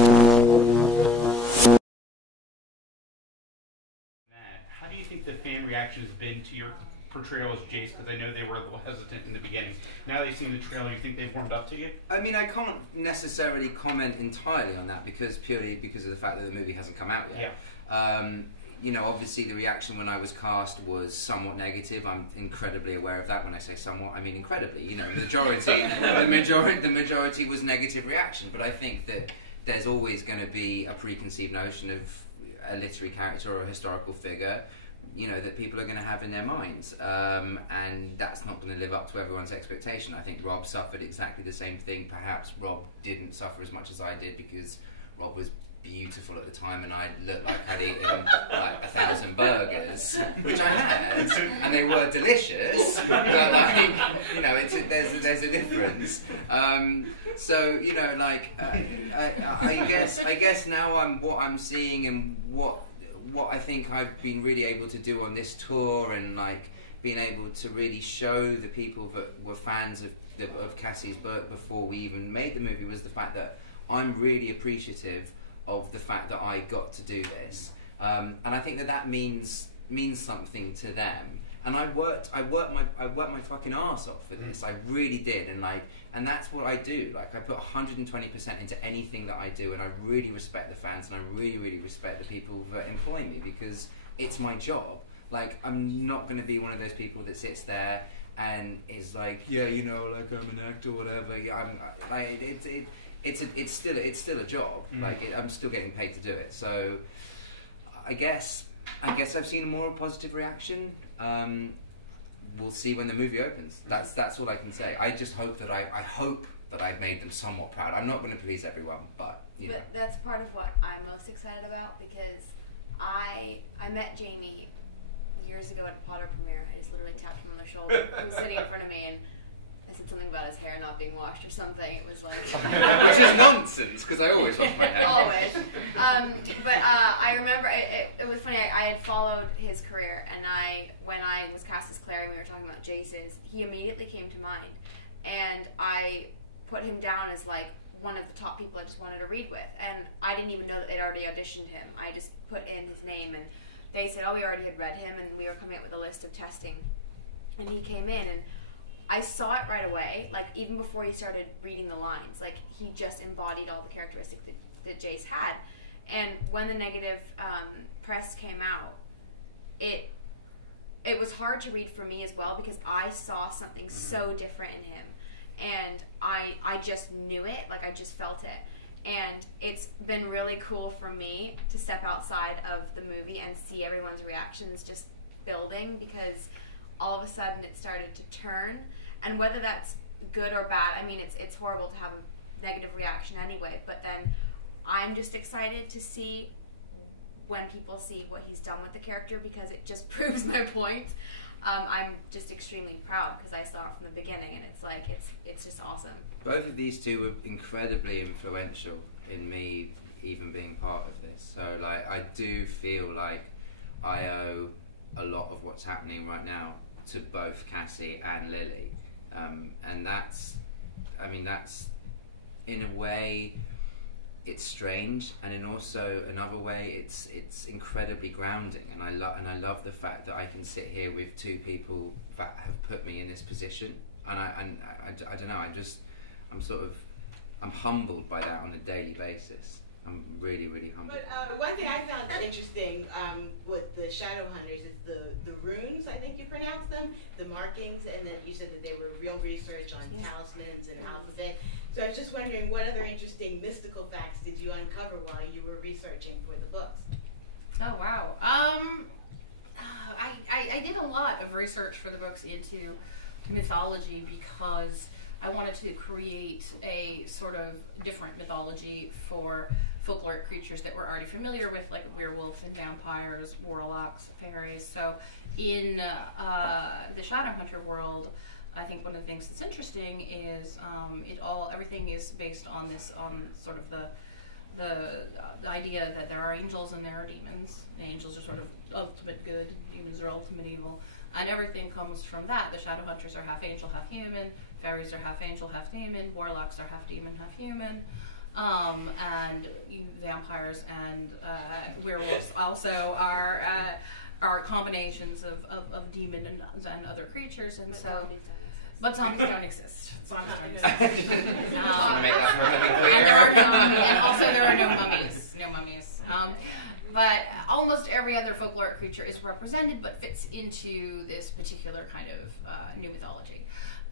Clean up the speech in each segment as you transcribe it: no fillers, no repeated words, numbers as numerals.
How do you think the fan reaction has been to your portrayal as Jace? Because I know they were a little hesitant in the beginning. Now they've seen the trailer, you think they've warmed up to you? I mean, I can't necessarily comment entirely on that purely because of the fact that the movie hasn't come out yet. Yeah. You know, obviously the reaction when I was cast was somewhat negative. I'm incredibly aware of that. When I say somewhat, I mean incredibly. You know, the majority was negative reaction. But I think that there's always going to be a preconceived notion of a literary character or a historical figure, you know, that people are going to have in their minds, and that's not going to live up to everyone's expectation. I think Rob suffered exactly the same thing. Perhaps Rob didn't suffer as much as I did because Rob was beautiful at the time and I looked like I'd eaten like 1,000 burgers, which I had, and they were delicious, but like, you know, there's a difference. So, you know, like, I guess now what I'm seeing and what I think I've been really able to do on this tour, and like being able to really show the people that were fans of Cassie's book before we even made the movie, was the fact that I'm really appreciative of the fact that I got to do this, and I think that means something to them. And I worked my fucking arse off for this. I really did, and that's what I do. Like, I put 120% into anything that I do, and I really respect the fans, and I really respect the people that employ me, because it's my job. Like, I'm not going to be one of those people that sits there and is like, yeah, you know, like, I'm an actor or whatever. It's still a job. Like, I'm still getting paid to do it. So I guess I've seen a more positive reaction. We'll see when the movie opens. That's all I can say. I just hope that I've made them somewhat proud. I'm not going to please everyone, but you know. That's part of what I'm most excited about, because I met Jamie years ago at a Potter premiere. I just literally tapped him on the shoulder. He was sitting in front of me, and I said something about his hair not being washed or something. It was like... Which is nonsense, because I always wash my hair. Always. But I remember, it was funny, I had followed his career, and when I was cast as Clare and we were talking about Jace's, he immediately came to mind. And I put him down as like one of the top people I just wanted to read with. And I didn't even know that they'd already auditioned him. I just put in his name, and they said, oh, we already had read him, and we were coming up with a list of testing. And he came in, and I saw it right away, like even before he started reading the lines. Like, he just embodied all the characteristics that Jace had. And when the negative press came out, it was hard to read for me as well, because I saw something so different in him. And I just knew it, like I just felt it. And it's been really cool for me to step outside of the movie and see everyone's reactions just building, because all of a sudden it started to turn. And whether that's good or bad, I mean, it's horrible to have a negative reaction anyway, but then I'm just excited to see when people see what he's done with the character, because it just proves my point. I'm just extremely proud, because I saw it from the beginning, and it's like, it's just awesome. Both of these two were incredibly influential in me even being part of this. So like, I do feel like I owe a lot of what's happening right now to both Cassie and Lily. And that's in a way, it's strange, and in also another way, it's incredibly grounding. And I love the fact that I can sit here with two people that have put me in this position. And I don't know. I'm humbled by that on a daily basis. I'm really humbled. But one thing I found interesting with the Shadow Hunters is the runes, I think you pronounce them, the markings, and then you said that they were real research on talismans and alphabet. So I was just wondering, what other interesting mystical facts did you uncover while you were researching for the books? Oh, wow. I did a lot of research for the books into mythology, because I wanted to create a sort of different mythology for folkloric creatures that we're already familiar with, like werewolves and vampires, warlocks, fairies. So in the Shadowhunter world, I think one of the things that's interesting is everything is based on this, on sort of the idea that there are angels and there are demons. The angels are sort of ultimate good, demons are ultimate evil, and everything comes from that. The Shadowhunters are half angel, half human. Fairies are half angel, half demon. Warlocks are half demon, half human. and vampires and werewolves also are combinations of demon and other creatures, and but zombies don't exist. Zombies don't exist. And also there are no mummies. No mummies. But almost every other folkloric creature is represented, but fits into this particular kind of new mythology.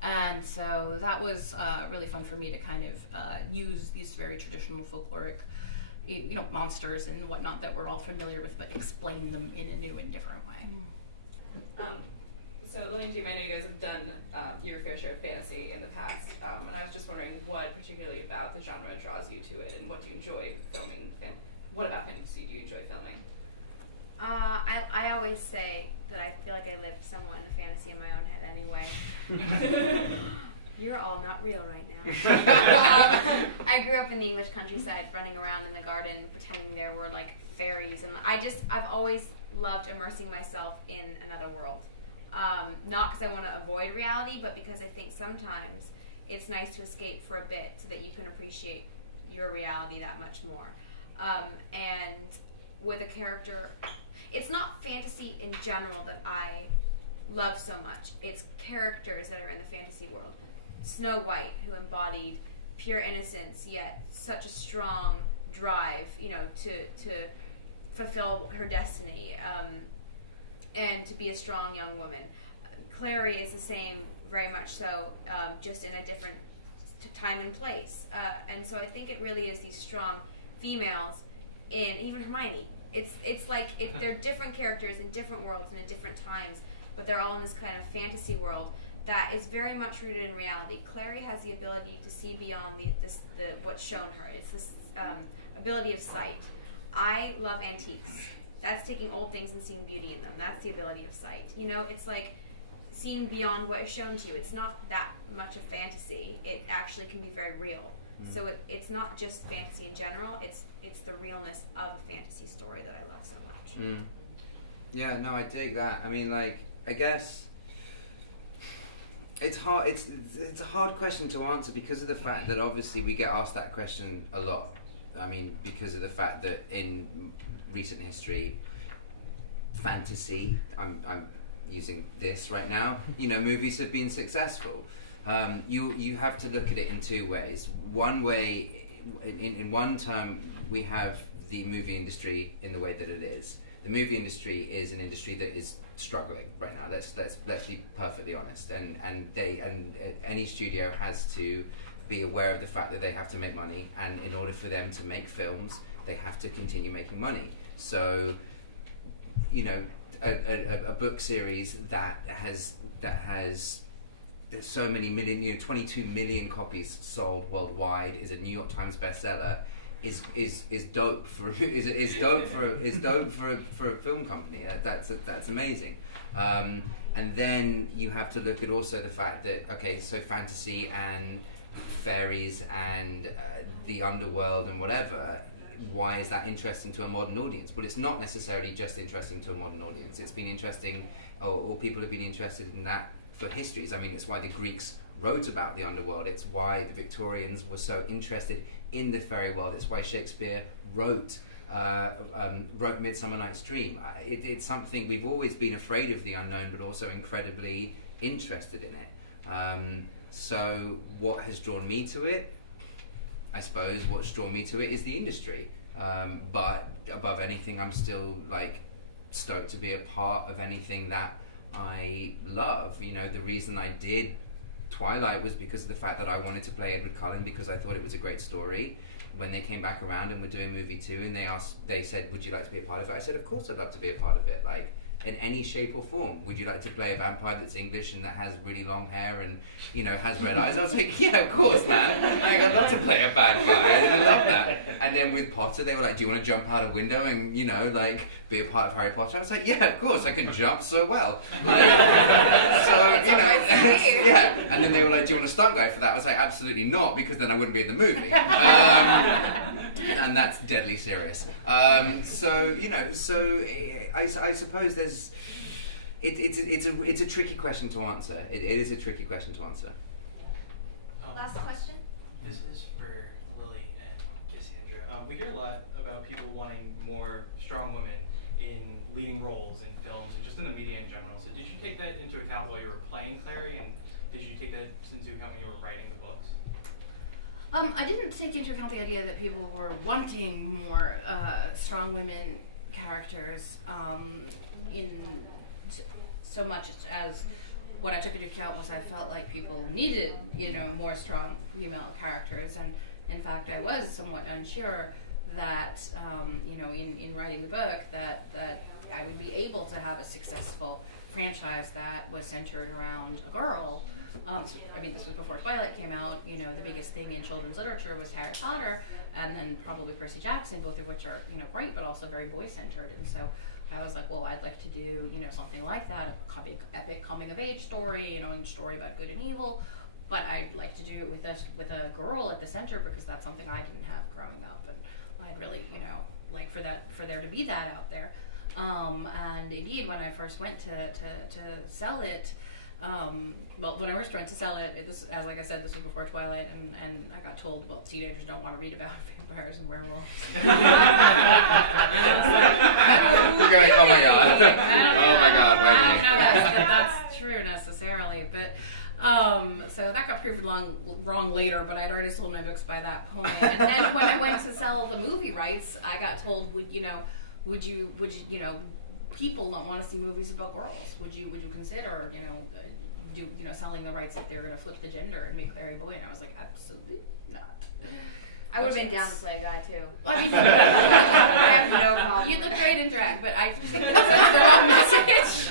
And so that was really fun for me to kind of use these very traditional folkloric, monsters and whatnot that we're all familiar with, but explain them in a new and different way. So Lillian Team, I know you guys have done your fair share of fantasy in the past, and I was just wondering what particularly about the genre draws you to it, and what do you enjoy filming? What about fantasy do you enjoy filming? I always say that I feel like I live somewhat in a fantasy in my own head anyway. You're all not real right now. I grew up in the English countryside, running around in the garden, pretending there were like fairies, and I've always loved immersing myself in another world. Not because I want to avoid reality, but because I think sometimes it's nice to escape for a bit so that you can appreciate your reality that much more. And with a character, it's not fantasy in general that I love so much. It's characters that are in the fantasy world. Snow White, who embodied pure innocence, yet such a strong drive, to fulfill her destiny, and to be a strong young woman. Clary is the same, very much so, just in a different time and place. And so I think it really is these strong females, in even Hermione. It's like they're different characters in different worlds and in different times, but they're all in this kind of fantasy world that is very much rooted in reality. Clary has the ability to see beyond what's shown her. It's this ability of sight. I love antiques. That's taking old things and seeing beauty in them. That's the ability of sight. It's like seeing beyond what is shown to you. It's not that much of fantasy. It actually can be very real. So it's not just fantasy in general. It's the realness of a fantasy story that I love so much. Yeah, no, I dig that. I mean, I guess it's hard. It's a hard question to answer because of the fact that obviously we get asked that question a lot. I mean, because of the fact that in recent history, fantasy, I'm using this right now, movies have been successful. You have to look at it in two ways. One way, in one term, we have the movie industry in the way that it is. The movie industry is an industry that is struggling right now. Let's be perfectly honest. And any studio has to be aware of the fact that they have to make money, and in order for them to make films, they have to continue making money. So, a book series that has there's so many million, 22 million copies sold worldwide, is a New York Times bestseller, is dope for a film company. That's amazing. And then you have to look at also the fact that so fantasy and fairies and the underworld and whatever. Why is that interesting to a modern audience? Well, it's not necessarily just interesting to a modern audience. It's been interesting, or people have been interested in that for histories. I mean, it's why the Greeks wrote about the underworld. It's why the Victorians were so interested in the fairy world. It's why Shakespeare wrote Midsummer Night's Dream. It's something we've always been afraid of the unknown, but also incredibly interested in it. So what has drawn me to it? I suppose what's drawn me to it is the industry. But above anything, I'm still stoked to be a part of anything that I love. The reason I did Twilight was because of the fact that I wanted to play Edward Cullen, because I thought it was a great story. When they came back around and were doing movie 2, and they said, would you like to be a part of it? I said, of course I'd love to be a part of it. In any shape or form. Would you like to play a vampire that's English and that has really long hair and, has red eyes? I was like, yeah, of course, man. I'd love to play a bad guy. I love that. And then with Potter, they were like, do you want to jump out a window and, be a part of Harry Potter? I was like, yeah, of course, I can jump so well. Yeah. And then they were like, do you want a stunt guy for that? I was like, absolutely not, because then I wouldn't be in the movie. And that's deadly serious. I suppose there's. It's a tricky question to answer. It is a tricky question to answer. Last question. This is for Lily and I didn't take into account the idea that people were wanting more strong women characters so much as what I took into account was I felt like people needed, more strong female characters, and in fact I was somewhat unsure that, in writing the book that I would be able to have a successful franchise that was centered around a girl. This was before Twilight came out. The biggest thing in children's literature was Harry Potter, and then probably Percy Jackson, both of which are, great, but also very boy-centered. And so I was like, well, I'd like to do, something like that, a epic coming-of-age story, a story about good and evil. But I'd like to do it with a girl at the center because that's something I didn't have growing up, and I'd really, like for there to be that out there. And indeed, when I first went to sell it. When I first tried to sell it, as like I said, this was before Twilight, and I got told, well, teenagers don't want to read about vampires and werewolves. You're going, oh my god. That's true necessarily, but so that got proved wrong later, but I'd already sold my books by that point. And then when I went to sell the movie rights, I got told, would you people don't want to see movies about girls. Would you consider, selling the rights if they were going to flip the gender and make Clary a boy? And I was like, absolutely not. I would have been down to play a guy too. I mean, I have no problem. You look great in drag, but I think that's the wrong message.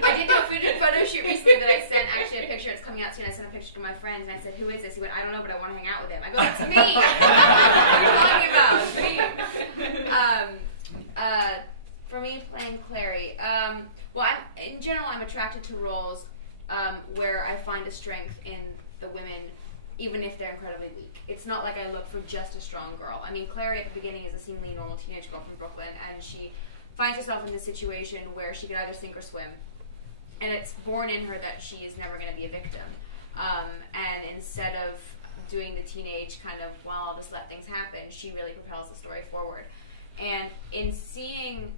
I did do a photo shoot recently that I sent actually a picture. It's coming out soon. I sent a picture to my friends and I said, "Who is this?" He went, "I don't know, but I want to hang out with him." I go, "It's me." What are you talking about? It's me. For me, playing Clary, in general, I'm attracted to roles where I find a strength in the women, even if they're incredibly weak. It's not like I look for just a strong girl. I mean, Clary at the beginning is a seemingly normal teenage girl from Brooklyn, and she finds herself in this situation where she could either sink or swim. And it's born in her that she is never going to be a victim. And instead of doing the teenage kind of, well, I'll just let things happen, she really propels the story forward. And in seeing...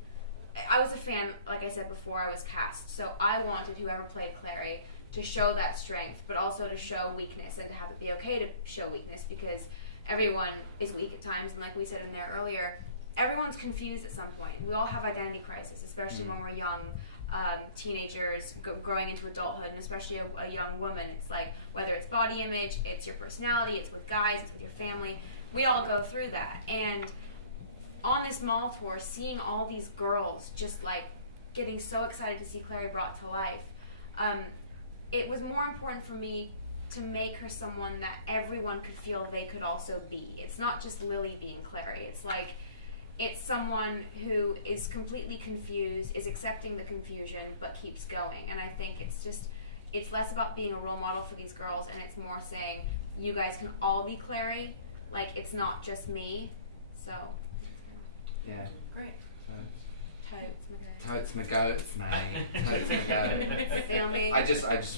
I was a fan, like I said before, I was cast, so I wanted whoever played Clary to show that strength, but also to show weakness and to have it be okay to show weakness, because everyone is weak at times, and like we said in there earlier, everyone's confused at some point. We all have identity crisis, especially when we're young teenagers growing into adulthood, and especially a young woman. It's like, whether it's body image, it's your personality, it's with guys, it's with your family, we all go through that. And on this mall tour, seeing all these girls just like getting so excited to see Clary brought to life, it was more important for me to make her someone that everyone could feel they could also be. It's not just Lily being Clary. It's like, it's someone who is completely confused, is accepting the confusion, but keeps going. And I think it's less about being a role model for these girls, and it's more saying, you guys can all be Clary. Like, it's not just me. So... yeah. Great. Totes my goats, mate. Totes my goats. Feel me? I just want to,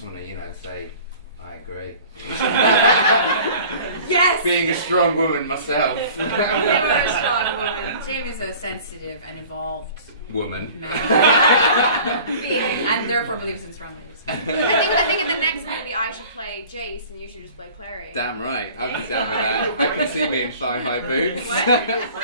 say, I agree. Yes! Being a strong woman myself. You are a strong woman. Jamie's a sensitive and evolved woman. Being. And therefore believes in strong ladies. I think in the next movie I should play Jace and you should just play Clary. Damn right. I'm down with that. I can see me in thigh-high boots. What?